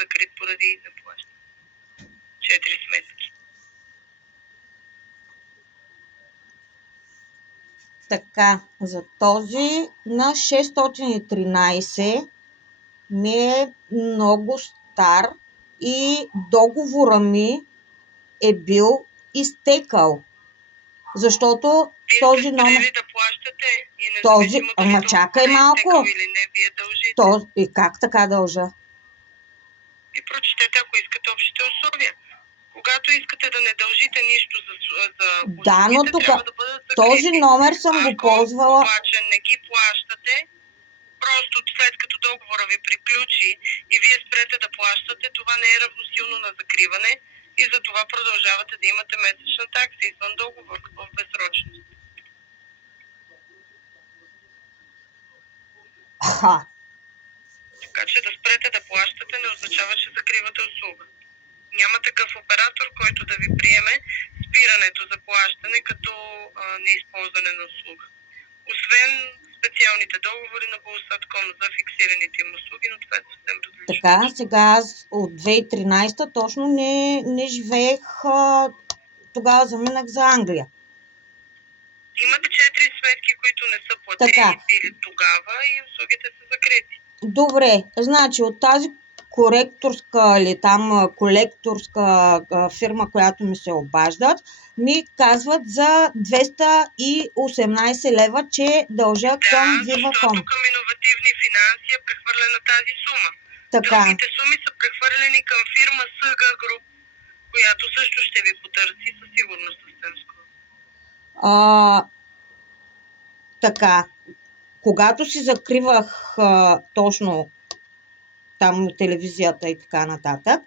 закрит поради неплащане. 4 сметки. Така, за този на 613 ми е много стар и договора ми е бил изтекал. Защото този номер... Вие да плащате и този... независимо Ама дали чакай малко. или не, вие дължите. И как така дължа? И прочетете, ако искате общите условия. Когато искате да не дължите нищо за услугите, да, но тук трябва да бъдат закрити. този номер съм го ползвала. Ако обаче не ги плащате, просто след като договора ви приключи и вие спрете да плащате, това не е равносилно на закриване и за това продължавате да имате месечна такса извън договор в безсрочност. Така че да спрете да плащате не означава, че закривате услуга. Няма такъв оператор, който да ви приеме спирането за плащане като неизползване на услуга. Освен специалните договори на Булсатком за фиксираните им услуги, но това е съвсем различно. Така, сега аз от 2013 точно не живеех, тогава заминах за Англия. Имате 4 сметки, които не са платени или тогава и услугите са закрити. Добре, значи от тази колекторска или там колекторска фирма, която ми се обаждат, ми казват за 218 лева, че дължа към Viva.com. Защото към Иновативни финанси е прехвърлена тази сума. Така. Другите суми са прехвърлени към фирма СГ Груп, която също ще ви потърси със сигурност съвсем скоро. Така, когато си закривах точно там телевизията и така нататък,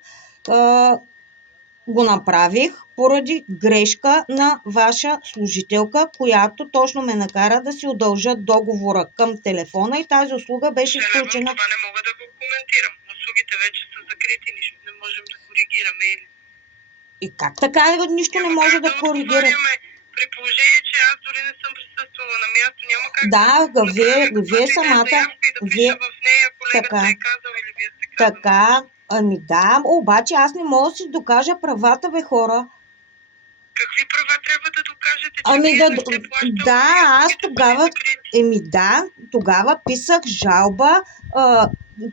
го направих поради грешка на ваша служителка, която точно ме накара да си удължа договора към телефона и тази услуга беше изключена. Това не мога да го коментирам. Услугите вече са закрити, нищо не можем да коригираме. И как така нищо не може да коригираме? При положение, че аз дори не съм присъствала на място, няма как вие самата... Вие... в нея колегата е казал или вие сте казали. Така, да, обаче аз не мога да си докажа правата, бе, хора. Какви права трябва да докажете, че тогава писах жалба,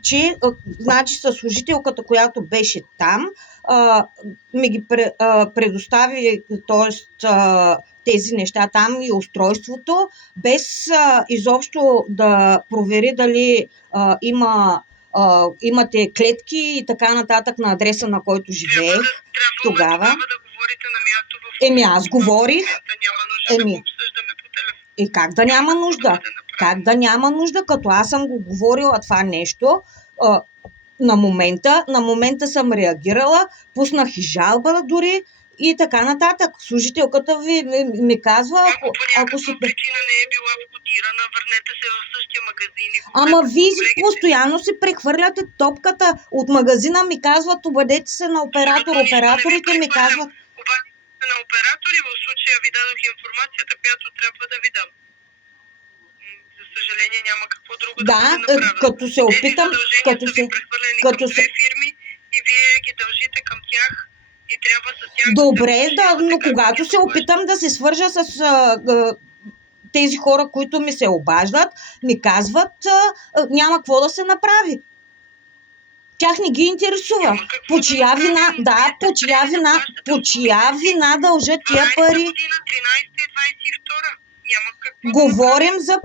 че значи със служителката, която беше там, ми ги предостави, т.е. тези неща там и устройството, без изобщо да провери дали имате клетки и така нататък на адреса, на който живеех тогава. Трябва да говорите на място в... Аз говорих. Няма нужда да го обсъждаме по телефон. И как да няма нужда? Как да няма нужда, като аз съм го говорила това нещо, на момента съм реагирала, пуснах и жалба дори и така нататък. Служителката ви ми казва, ако си... причина не е била входирана, върнете се в същия магазин. Ама вие постоянно си прехвърляте топката от магазина, ми казват, обадете се на оператор. Операторите ми казват... Обадете се на оператори, в случая ви дадох информацията, която трябва да ви дам. За съжаление няма какво друго да направя. Като се опитам... Като се... фирми и вие ги дължите към тях. Добре, но когато се опитам да се свържа с тези хора, които ми се обаждат, ми казват, няма какво да се направи. Тях не ги интересува. По чия вина дължат тия пари? Говорим за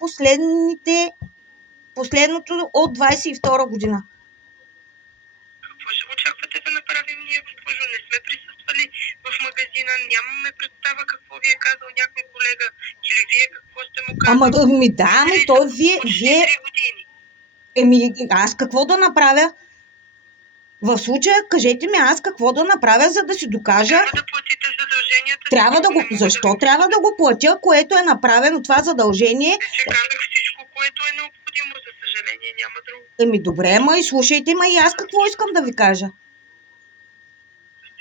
последното от 22 година. Какво ще очаквате да направим ние, госпожо? Не сме присъствали в магазина, нямаме представа какво ви е казал някой колега или вие какво сте му казали. Аз какво да направя? В случая, кажете ми аз какво да направя, за да си докажа... Трябва да платите задълженията. Защо трябва да го платя, което е направено това задължение? Казах всичко, което е необходимо, за съжаление няма друго. Добре, и слушайте, и аз какво искам да ви кажа?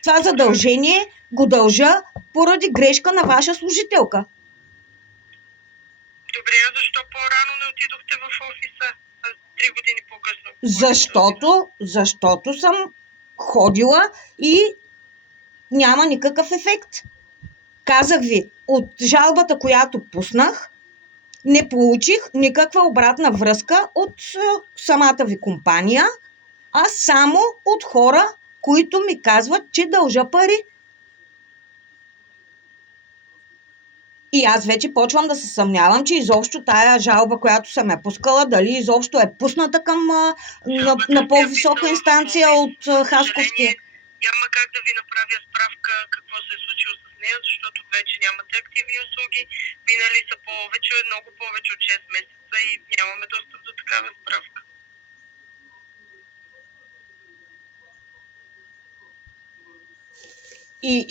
Това задължение го дължа поради грешка на ваша служителка. Добре, а защо по-рано не отидохте в офиса? а 3 години по-късно. Защото съм ходила и няма никакъв ефект. Казах ви, от жалбата, която пуснах, не получих никаква обратна връзка от самата ви компания, а само от хора, които ми казват, че дължа пари. И аз вече почвам да се съмнявам, че изобщо тая жалба, която съм я пускала, дали изобщо е пусната към на по-висока инстанция от Хасковския. Няма как да ви направя справка какво се е случило с нея, защото вече нямате активни услуги. Минали са много повече от 6 месеца и нямаме достъп до такава справка.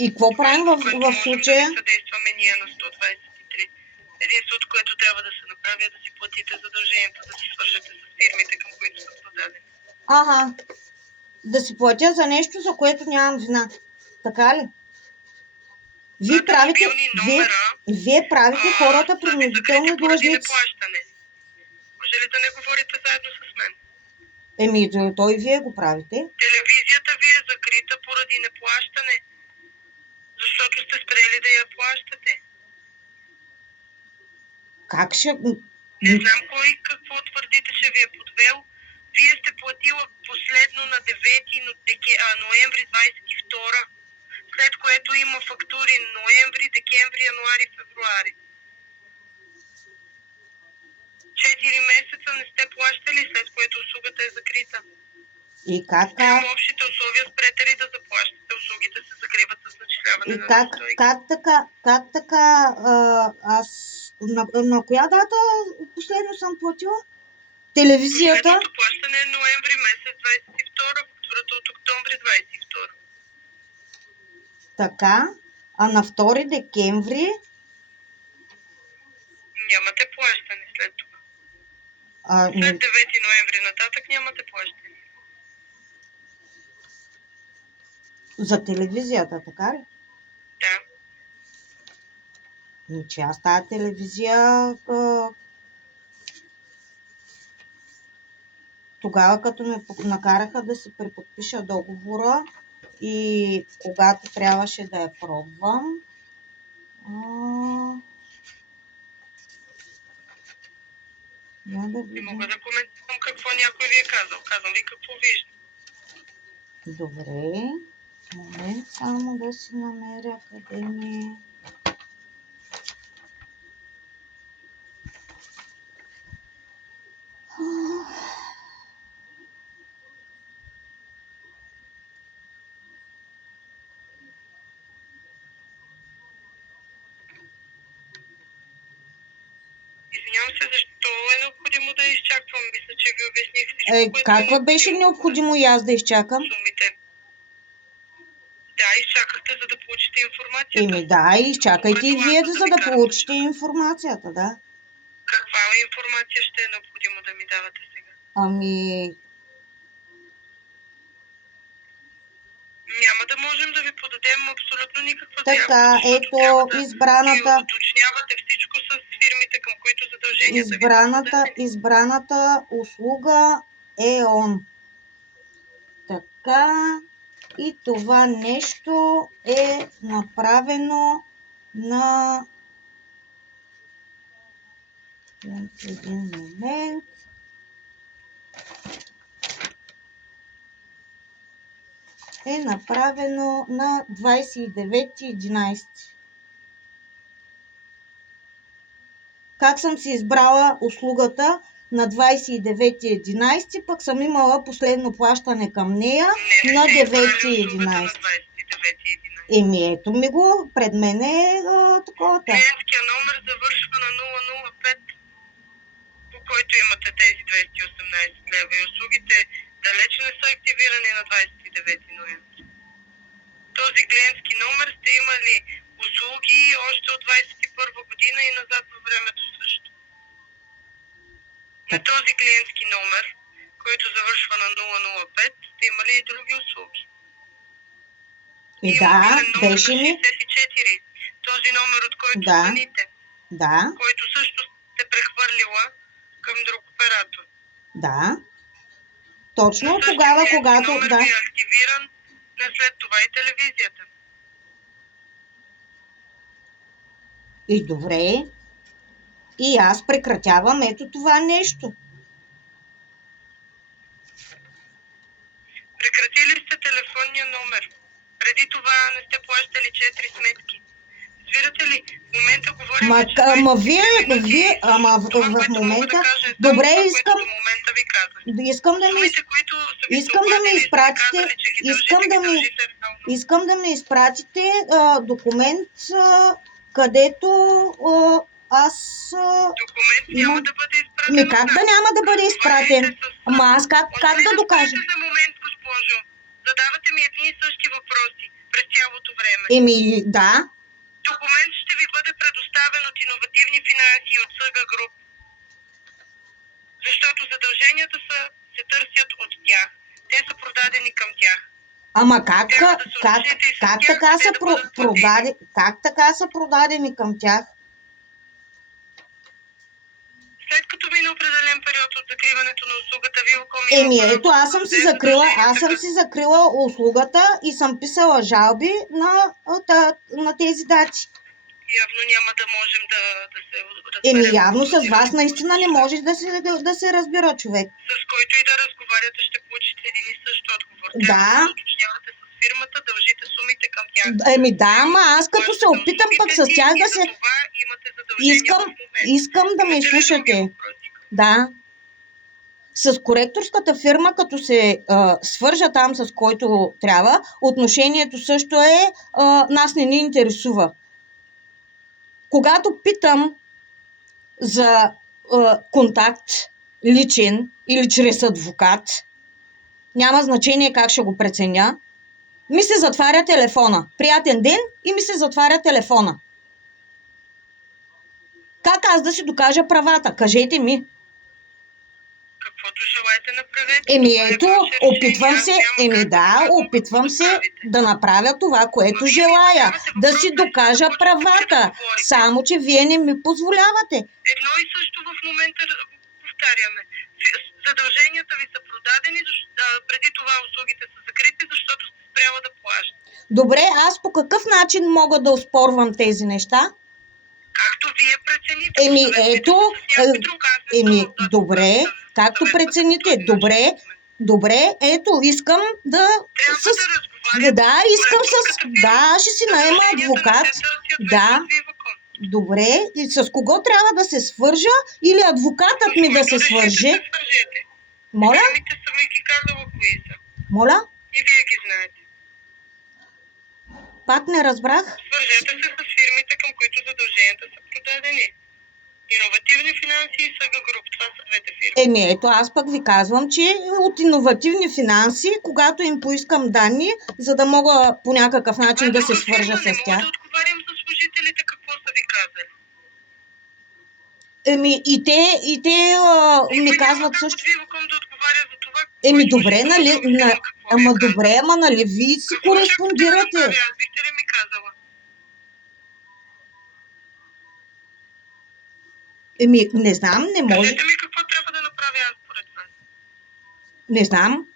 И какво правим в случая? Да съдействаме ние на 123. Единството, което трябва да се направи е да си платите задължението, да се свържете с фирмите, към които са подадени. Ага. Да си платя за нещо, за което нямам вина. Така ли? Вие правите хората принудителни длъжници. Може ли да не говорите заедно с мен? То и вие го правите. Телевизията ви е закрита поради неплащане, защото сте спрели да я плащате. Как ще... Не знам кой какво твърдите, че ви е подвел. Вие сте платила последно на 9 ноември 22, след което има фактури ноември, декември, януари, февруари. 4 месеца не сте плащали, след което услугата е закрита. И как? Общите условия спрете ли да заплащате, услугите се закриват с начисляване на неустойки. Как така? Аз на коя дата последно съм платила? Телевизията? Последното плащане е ноември месец 22, фактурата от октомври 22. Така, а на 2 декември? Нямате плащане след това. След 9 ноември нататък нямате плащане. За телевизията, така ли? Да. Че аз тази телевизия тогава, като ме накараха да си преподпиша договора и когато трябваше да я пробвам, Не мога да коментирам какво някой ви е казал. Казвам ви какво виждам. Добре. Момент само да си намеря къде ми... Извинявам се, защо е необходимо да изчаквам? Мисля, че ви обясних всичко, Как беше необходимо и аз да изчакам? Сумите. Да, изчакахте, за да получите информацията. Да, изчакайте и вие, за да получите информацията, да. Каква информация ще е необходимо да ми давате сега? Няма да можем да ви подадем абсолютно никаква заявка. Така, ето избраната... Вие уточнявате всичко с фирмите, към които задълженията избраната услуга е ОН. Така, и това нещо е направено на... Един момент. Е направено на 29.11. Как съм си избрала услугата на 29.11, пък съм имала последно плащане към нея на 9.11. Ето ми го, пред мен е такова. Клиентския номер завършва на 005, по който имате тези 218 лева и услугите далеч не са активирани на 29 ноември. Този клиентски номер сте имали услуги още от 21 година и назад във времето също. На този клиентски номер, който завършва на 005, сте имали и други услуги. Да, беше ми. 64, този номер, от който звъните, който също сте прехвърлила към друг оператор. Да. Точно На същия тогава, клиентски когато... номер Да. ви е активиран, не след това и телевизията. И добре. И аз прекратявам ето това нещо. Прекратили сте телефонния номер. Преди това не сте плащали 4 сметки. Разбирате ли? В момента говорим, Ама вие, ама това, в което мога да момента... кажа е само Добре, това, искам... което до момента ви казах. Искам да ми... Сумите, които са ви Искам да ми се обадили и са ви изпратите... казали, че ги Искам дължите, да ги ми... дължите реално. Искам да ми изпратите документ, където аз Документ няма имам... да бъде изпратен. Как да няма да бъде изпратен? Ама аз как да докажа? За момент, госпожо, задавате ми едни и същи въпроси през цялото време. Да. Документ ще ви бъде предоставен от Иновативни финанси и от СГ Груп, защото задълженията се търсят от тях. Те са продадени към тях. Ама как така са продадени? Как така са продадени към тях? След като мине определен период от закриването на услугата, Вилком Ето аз съм си закрила услугата и съм писала жалби на тези дати. Явно няма да можем да се разберем. Явно с вас наистина не може да се разбира човек. С който и да разговаряте, ще получите един и същ отговор. Да. Уточнявате с фирмата, дължите сумите към тях. Да, ама аз като се опитам пък с тях да се... Искам да ме изслушате. Да. С коректорската фирма, като се свържа там с който трябва, отношението също нас не ни интересува. Когато питам за контакт личен или чрез адвокат, няма значение как ще го преценя, ми се затваря телефона. Приятен ден и ми се затваря телефона. Как аз да си докажа правата? Кажете ми. Каквото желаете направете. Ето, опитвам се да направя това, което желая. Да си докажа правата. Само, че вие не ми позволявате. Едно и също в момента повтаряме. Задълженията ви са продадени, преди това услугите са закрити, защото сте спряла да плащате. Добре, аз по какъв начин мога да оспорвам тези неща? Както вие прецените. Добре, както прецените. Добре, ето, искам да... ще си наема адвокат. Да. Добре, и с кого трябва да се свържа или адвокатът ми да се свърже? Моля? Фирмите съм ви ги казала кои са. Моля? И вие ги знаете. Пак не разбрах. Свържете се с фирмите, към които задълженията са продадени. Иновативни финанси и СГ Груп. Това са двете фирми. Ето аз пък ви казвам, че от Иновативни финанси, когато им поискам данни, за да мога по някакъв начин да се свържа с тях. Не мога да отговарям за служителите какво са ви казали. И те ми казват също. Да отговаря за това. Добре, нали? Ама нали вие си кореспондирате? Бихте ли ми казала? Не знам, не може. Кажете ми какво трябва да направя аз според вас. Не знам.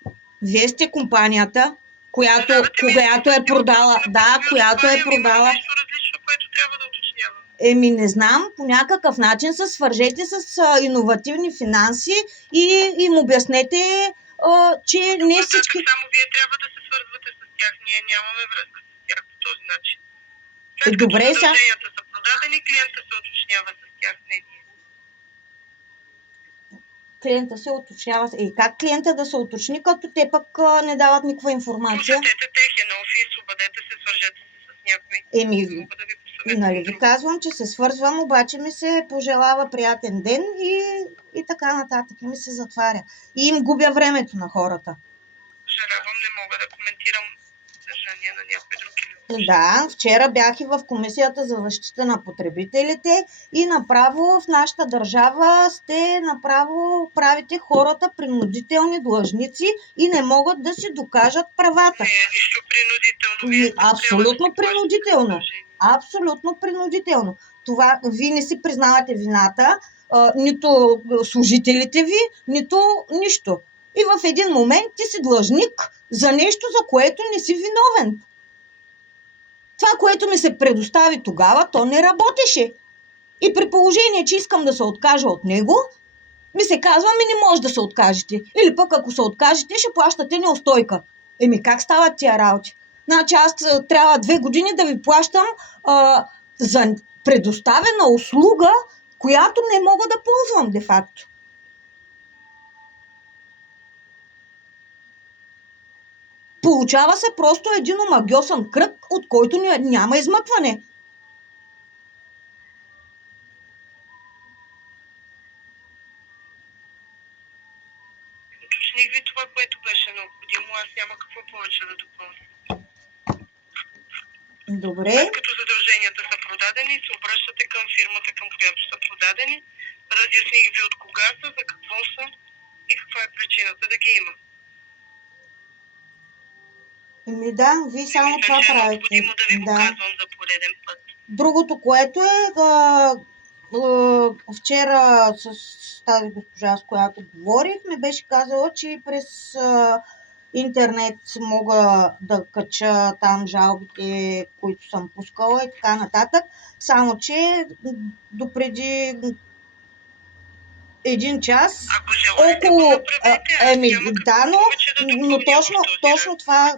Вие сте компанията, която е продала. Да, която е продала. Нещо различно, което трябва да уточнявам. Не знам, по някакъв начин се свържете с Иновативни финанси и им обяснете, че не всички... Само вие трябва да се свързвате с тях. Ние нямаме връзка с тях по този начин. Добре, сега. Задълженията са продадени, клиента се уточнява с тях, не ние. Клиента се уточнява. Как клиента да се уточни, като те пък не дават никаква информация? Посетете техен офис, обадете се, свържете се с някой. Нали ви казвам, че се свързвам, обаче ми се пожелава приятен ден и така нататък. И ми се затваря. И им губя времето на хората. Съжалявам, не мога да коментирам съдържание на някой друг. Да, вчера бях и в Комисията за защита на потребителите и направо в нашата държава правите хората принудителни длъжници и не могат да си докажат правата. Не е нищо принудително. Абсолютно принудително. Абсолютно принудително. Това, вие не си признавате вината, нито служителите ви, нито нищо. И в един момент ти си длъжник за нещо, за което не си виновен. Това, което ми се предостави тогава, то не работеше. И при положение, че искам да се откажа от него, ми се казва, не може да се откажете. Или пък ако се откажете, ще плащате неустойка. Как стават тия работи? Значи аз трябва 2 години да ви плащам за предоставена услуга, която не мога да ползвам де-факто. Получава се просто един омагьосан кръг, от който няма измъкване. Уточних ви това, което беше необходимо. Аз няма какво повече да допълня. Добре. След като задълженията са продадени, се обръщате към фирмата, към която са продадени. Разясних ви от кога са, за какво са и каква е причината да ги има. Да, вие само Мисля, това че е правите. необходимо да ви го казвам за пореден път. Другото, което е, вчера с тази госпожа, с която говорих, ми беше казала, че през интернет мога да кача там жалбите, които съм пускала и така нататък. Само, че допреди 1 час Ако желаете, го направете. но точно това,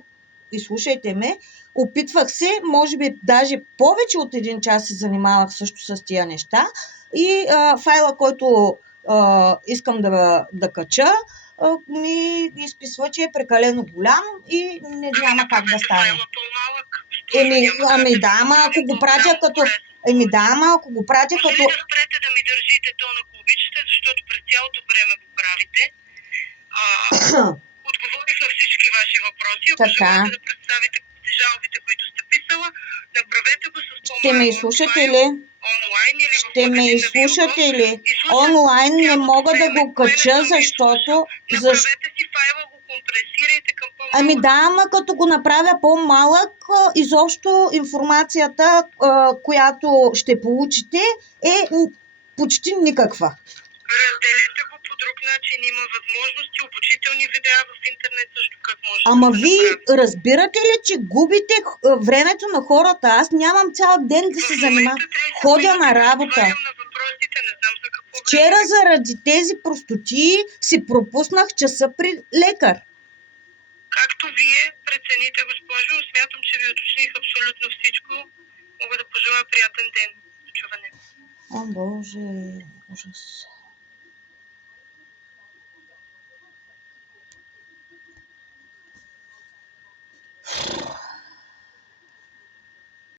изслушайте ме, опитвах се, може би даже повече от 1 час се занимавах също с тия неща и файла, който искам да кача, ми изписва, че е прекалено голям и няма как да стане. Ако го пратя като... ако го пратя като... Може ли да спрете да ми държите тон, ако обичате, защото през цялото време го правите. Отговорих на всички ваши въпроси. Ако желаете да представите жалбите, които сте писала, направете го с по-малко. Ще ме изслушате ли? Онлайн не мога да го кача, защото... Направете си файла, го компресирайте към по-малък. Ама като го направя по-малък, изобщо информацията, която ще получите, е почти никаква. Разделете го по друг начин. Има възможности, обучителни видеа в интернет също как може Ама да се вие направи. разбирате ли, че губите времето на хората? Аз нямам цял ден да се занимавам. Ходя на работа. Вчера заради тези простотии си пропуснах часа при лекар. Както вие прецените, госпожо, смятам, че ви уточних абсолютно всичко. Мога да пожелая приятен ден. Чуване. О, Боже, ужас.